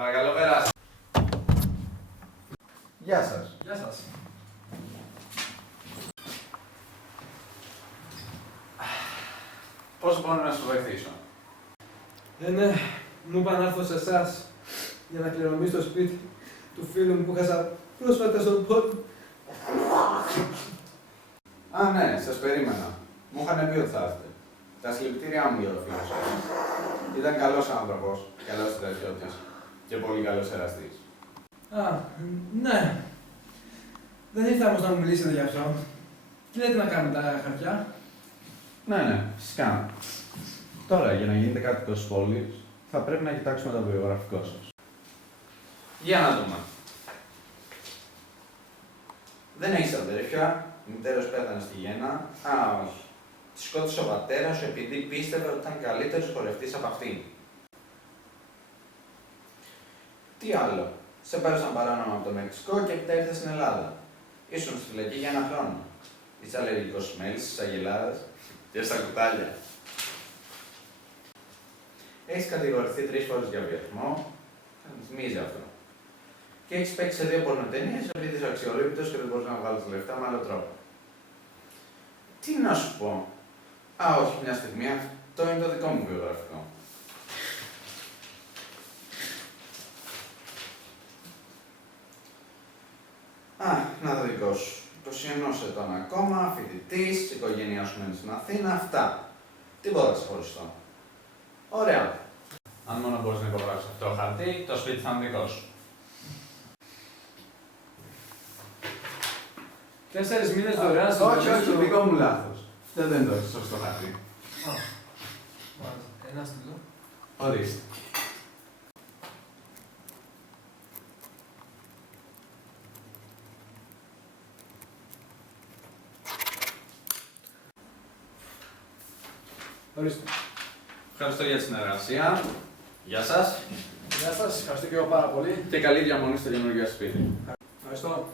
Παρακαλώ, περάστε. Γεια σας. Γεια σας. Πώς μπορώ να σου βοηθήσω? Ναι, μου είπαν να έρθω σε εσάς για να κληρονομήσω το σπίτι του φίλου μου που χάσα πρόσφατα στον πόντο. Α, ναι, σας περίμενα. Μου είχαν πει ότι θα έρθετε. Τα συλληπιτήριά μου για το φίλο σας. Ήταν καλός άνθρωπος, καλός στρατιώτης και πολύ καλός εραστής. Α, ναι. Δεν ήρθα όμως να μου μιλήσετε γι' αυτό. Τι λέτε να κάνουμε τα χαρτιά? Ναι, φυσικά. Τώρα, για να γίνετε κάτοικος της πόλης, θα πρέπει να κοιτάξουμε το βιογραφικό σας. Για να δούμε. Δεν έχεις αδέρφια, η μητέρα σου πέθανε στη γέννα. Α, όχι. Τη σκότωσε ο πατέρας σου επειδή πίστευε ότι ήταν καλύτερος χορευτής από αυτήν. Τι άλλο. Σε πέρασαν παράνομα από το Μεξικό και έπειτα ήρθες στην Ελλάδα. Ήσουν στη φυλακή για 1 χρόνο. Είσαι αλλεργικός στις μέλισσες, στις αγελάδες και στα κουτάλια. Έχεις κατηγορηθεί 3 φορές για βιασμό. Θα με θυμίζει αυτό. Και έχεις παίξει σε 2 πορνοτενίες επειδή είσαι αξιολύπητος και δεν μπορείς να βγάλεις λεφτά με άλλο τρόπο. Τι να σου πω. Α, όχι, μια στιγμή. Αυτό είναι το δικό μου βιογραφικό. Α, να το δικό σου. 21 ετών ακόμα, φοιτητής, η οικογένειά σου μένει στην Αθήνα, αυτά. Τίποτα ξεχωριστό. Ωραία. Αν μόνο μπορείς να υπογράψεις αυτό το χαρτί, το σπίτι θα είναι δικό σου. 4 μήνες δωρεάν Όχι, όχι, δικό μου λάθος. Αυτό δεν είναι το σωστό χαρτί. Ένα στυλό. Ορίστε. Ορίστε. Ευχαριστώ για τη συνεργασία. Γεια σας. Γεια σας, ευχαριστώ και εγώ πάρα πολύ. Και καλή διαμονή στο καινούργιο σπίτι. Ευχαριστώ.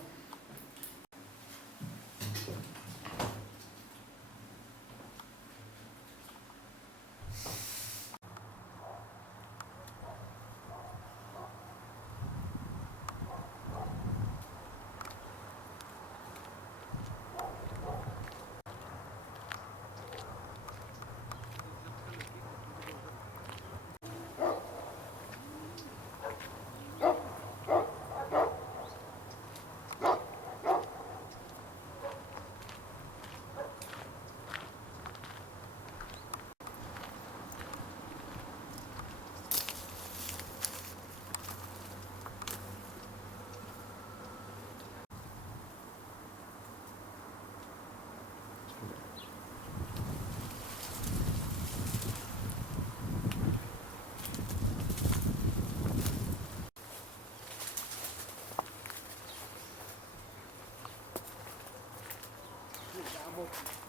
Vamos.